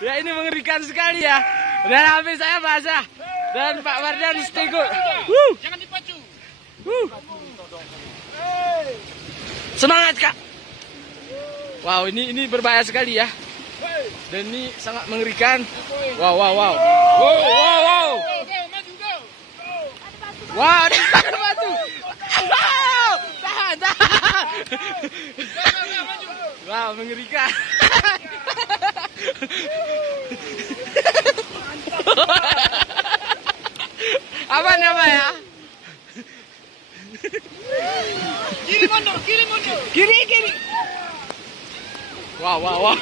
Ya ini mengerikan sekali ya. Dan HP saya basah. Dan Pak Mardian seteguk. Jangan dipacu. Semangat Kak. Wow, ini berbahaya sekali ya. Dan ini sangat mengerikan. Wow. Maju, go. Wah, ada batu. Tahan. Maju. Wow, mengerikan. Apa ya? Kiri mundur. Kiri. Wow.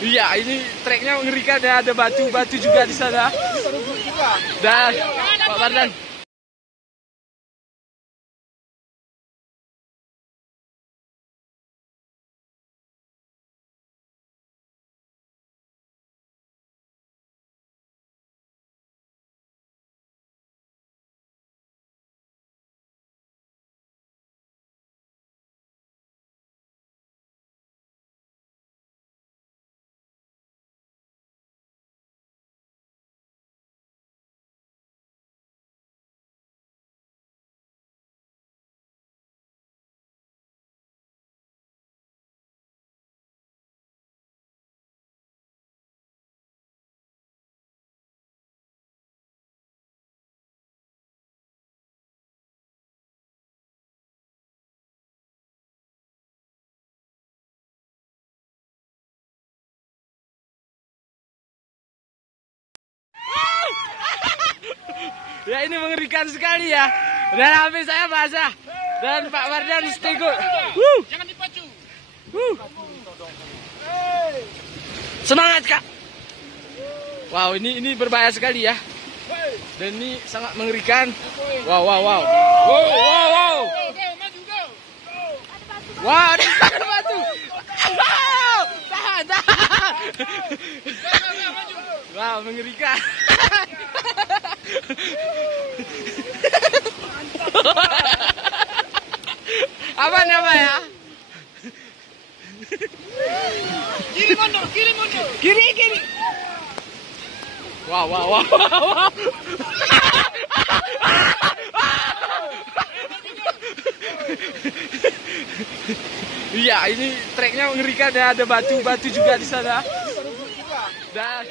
Iya, ini treknya mengerikan ya. Ada batu juga di sana. Dan Pak Mardian. Ya ini mengerikan sekali ya. Dan HP saya basah. Dan Pak Mardian seteguk. Jangan dipacu. Semangat Kak. Wow, ini berbahaya sekali ya. Dan ini sangat mengerikan. Wow. Maju, go. Wah, ada batu. Tahan. Maju. Wow, mengerikan. Apa ya? Kiri mundur. Kiri. Wow. Iya, ini treknya mengerikan ya. Ada batu juga di sana. Dan